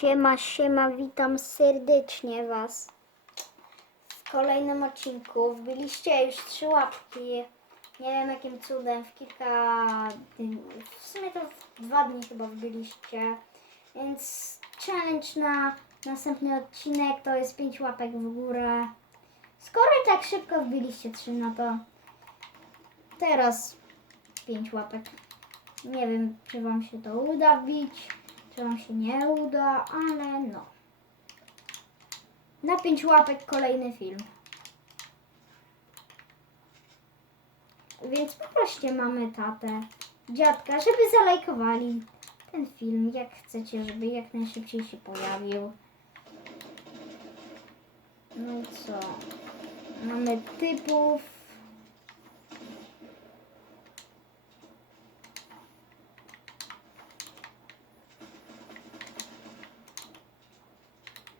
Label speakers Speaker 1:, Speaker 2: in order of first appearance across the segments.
Speaker 1: Siema, siema, witam serdecznie Was w kolejnym odcinku. Wbiliście już trzy łapki. Nie wiem jakim cudem, w kilka dni, w sumie to w dwa dni chyba wbiliście. Więc challenge na następny odcinek to jest pięć łapek w górę. Skoro tak szybko wbiliście trzy, no to teraz pięć łapek. Nie wiem, czy Wam się to uda wbić, czy Wam się nie uda, ale no. Na pięć łapek kolejny film. Więc poproście mamy tatę, dziadka, żeby zalajkowali ten film, jak chcecie, żeby jak najszybciej się pojawił. No co? Mamy typów.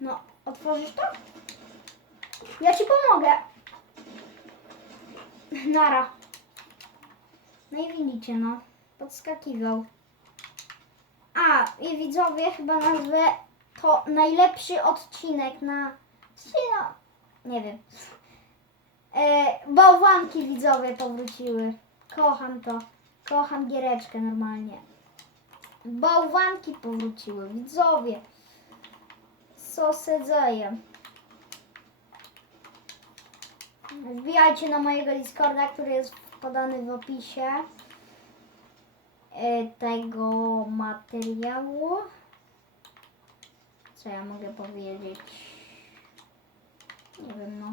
Speaker 1: No, otworzysz to? Ja ci pomogę. Nara. No i widzicie, no. Podskakiwał. A, i widzowie chyba nazwę to najlepszy odcinek na... No, nie wiem. E, bałwanki widzowie powróciły. Kocham to. Kocham giereczkę normalnie. Bałwanki powróciły, widzowie. Co dzieje? Wbijajcie na mojego Discorda, który jest podany w opisie e, tego materiału. Co ja mogę powiedzieć? Nie wiem, no.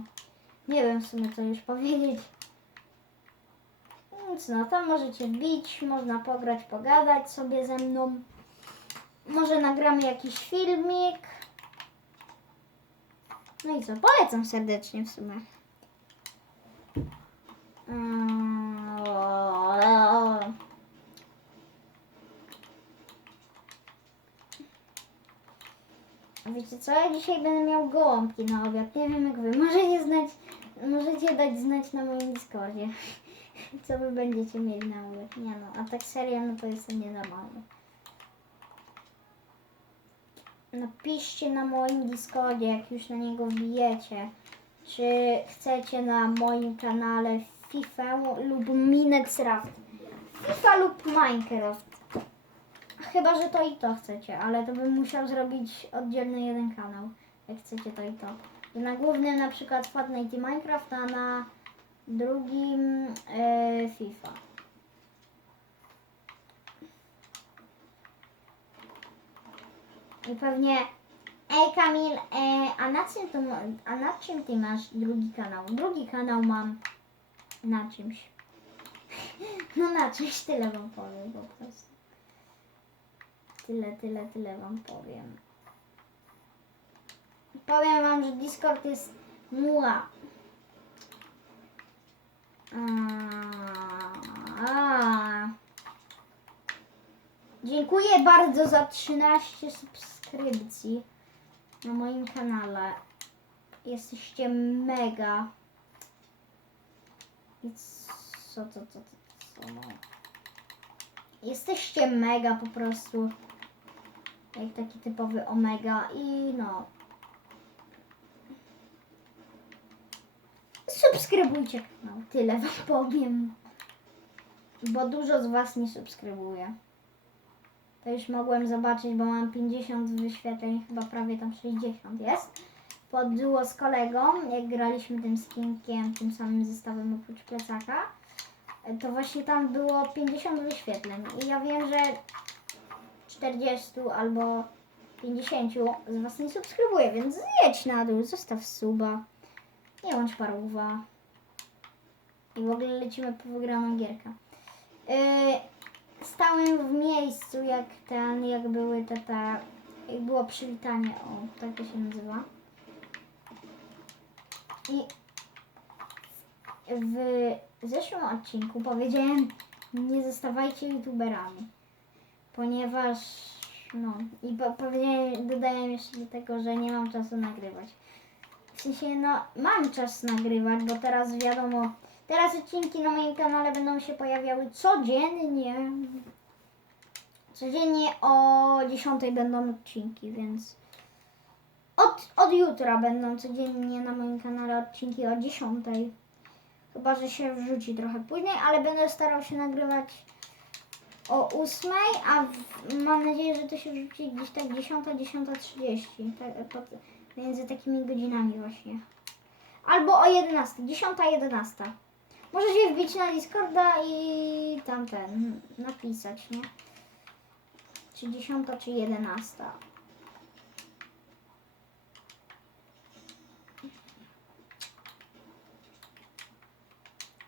Speaker 1: Nie wiem w sumie co już powiedzieć. Nic, no tam możecie wbić, można pograć, pogadać sobie ze mną. Może nagramy jakiś filmik. No i co, polecam serdecznie w sumie. Mm, Wiecie co, ja dzisiaj będę miał gołąbki na obiad. Nie wiem jak wy. Możecie znać, możecie dać znać na moim Discordzie. Co wy będziecie mieli na obiad. Nie no, a tak serio, no to jestem nienormalny. Napiszcie na moim Discordzie, jak już na niego wbijecie, czy chcecie na moim kanale FIFA lub Minecraft. FIFA lub Minecraft. Chyba, że to i to chcecie, ale to bym musiał zrobić oddzielny jeden kanał, jak chcecie to i to. Na głównym na przykład Fortnite i Minecraft, a na drugim e, FIFA. I pewnie, ej Kamil, e, a, na czym to, a na czym ty masz drugi kanał? Drugi kanał mam na czymś. No na czymś, tyle wam powiem po prostu. Tyle, tyle, tyle wam powiem. Powiem wam, że Discord jest muła. A. Dziękuję bardzo za 13 subskrypcji na moim kanale. Jesteście mega. I co, co, co, co, co? Jesteście mega po prostu. Jak taki typowy omega i no. Subskrybujcie kanał, tyle wam powiem. Bo dużo z was nie subskrybuje. To już mogłem zobaczyć, bo mam 50 wyświetleń, chyba prawie tam 60 jest. Pod duo z kolegą, jak graliśmy tym skinkiem, tym samym zestawem oprócz plecaka, to właśnie tam było 50 wyświetleń. I ja wiem, że 40 albo 50 z Was nie subskrybuje, więc zjedź na dół, zostaw suba, nie łącz paruwa. I w ogóle lecimy po wygraną gierkę. Yy, stałem w miejscu, jak ten, jak były te, te, jak było przywitanie, o, tak to się nazywa. I w zeszłym odcinku powiedziałem, nie zostawajcie youtuberami, ponieważ, no, i po, powiedziałem, dodałem jeszcze do tego, że nie mam czasu nagrywać. W sensie, no, mam czas nagrywać, bo teraz wiadomo, teraz odcinki na moim kanale będą się pojawiały codziennie. Codziennie o 10 będą odcinki, więc od, od jutra będą codziennie na moim kanale odcinki o 10. Chyba, że się wrzuci trochę później, ale będę starał się nagrywać o 8, a w, mam nadzieję, że to się wrzuci gdzieś tak 10, 10.30. Tak, między takimi godzinami właśnie. Albo o 11, 10, 11. Możecie wbić na Discorda i tamten napisać, nie? Czy 10, czy 11.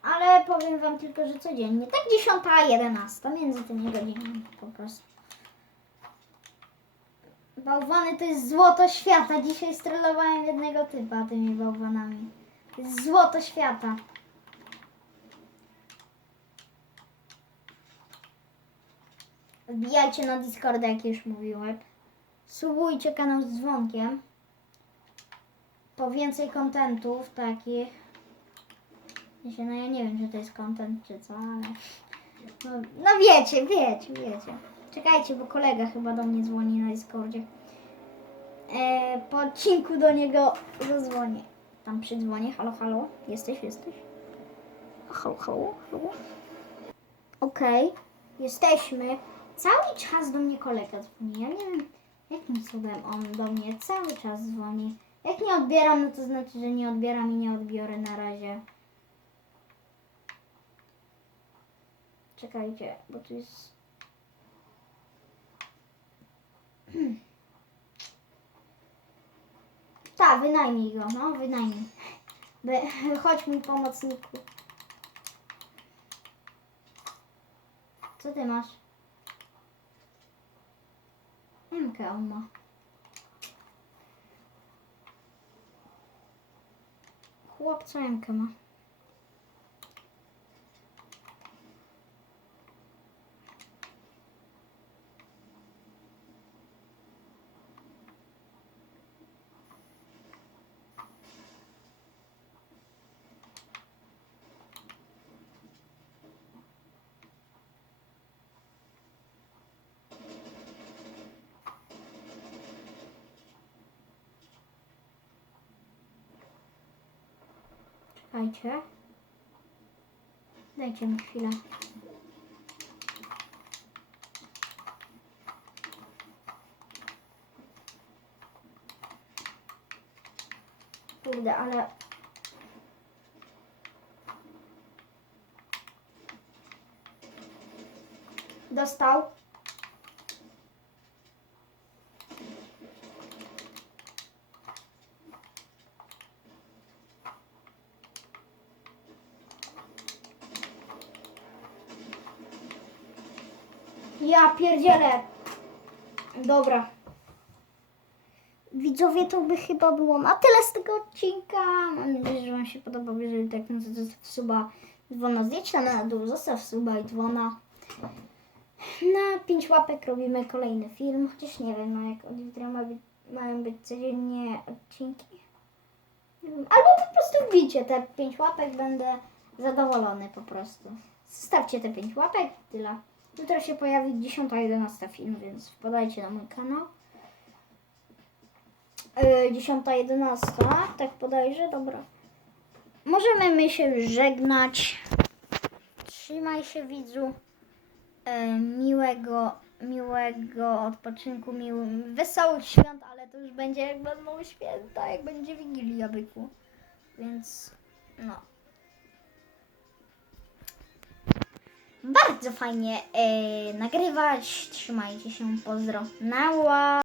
Speaker 1: Ale powiem wam tylko, że codziennie. Tak 10, a 11 między tymi godzinami po prostu. Bałwany to jest złoto świata. Dzisiaj strelowałem jednego typa tymi bałwanami. To jest złoto świata. Wbijajcie na Discorda, jak już mówiłem. Subujcie kanał z dzwonkiem. Po więcej kontentów takich. Wiecie, No ja nie wiem, czy to jest content, czy co, ale... No, no wiecie, wiecie, wiecie. Czekajcie, bo kolega chyba do mnie dzwoni na Discordzie. E, po odcinku do niego zadzwonię. Tam przydzwonię. Halo, halo. Jesteś, jesteś? Halo, halo, halo. Okej, jesteśmy. Cały czas do mnie kolega dzwoni. Ja nie wiem, jakim cudem on do mnie cały czas dzwoni. Jak nie odbieram, no to znaczy, że nie odbieram i nie odbiorę na razie. Czekajcie, bo tu jest. Tak, wynajmij go, no, wynajmij. By, chodź mój pomocniku. Co ty masz? MK on ma. Chłopca MK ma. Czekajcie. Dajcie mi chwilę. Kurde, ale... Dostał. Ja pierdzielę. Dobra. Widzowie, to by chyba było na tyle z tego odcinka. Mam nadzieję, że Wam się podobał. Jeżeli tak, no to zostaw suba. Zjedź tam na dół, zostaw suba i dzwona. Na 5 łapek robimy kolejny film. Chociaż nie wiem, no jak od jutra ma być, mają być codziennie odcinki. Albo po prostu wbijcie te 5 łapek, będę zadowolony po prostu. Zostawcie te 5 łapek, tyle. Jutro się pojawi 10-11 film, więc wpadajcie na mój kanał. Yy, 10-11, tak podajże, dobra. Możemy my się żegnać. Trzymaj się widzu. Yy, miłego, miłego odpoczynku, miłym, wesołych świąt, ale to już będzie jak będą święta, jak będzie Wigilia byku. Więc no. Bardzo fajnie e, nagrywać. Trzymajcie się, pozdro. Nała.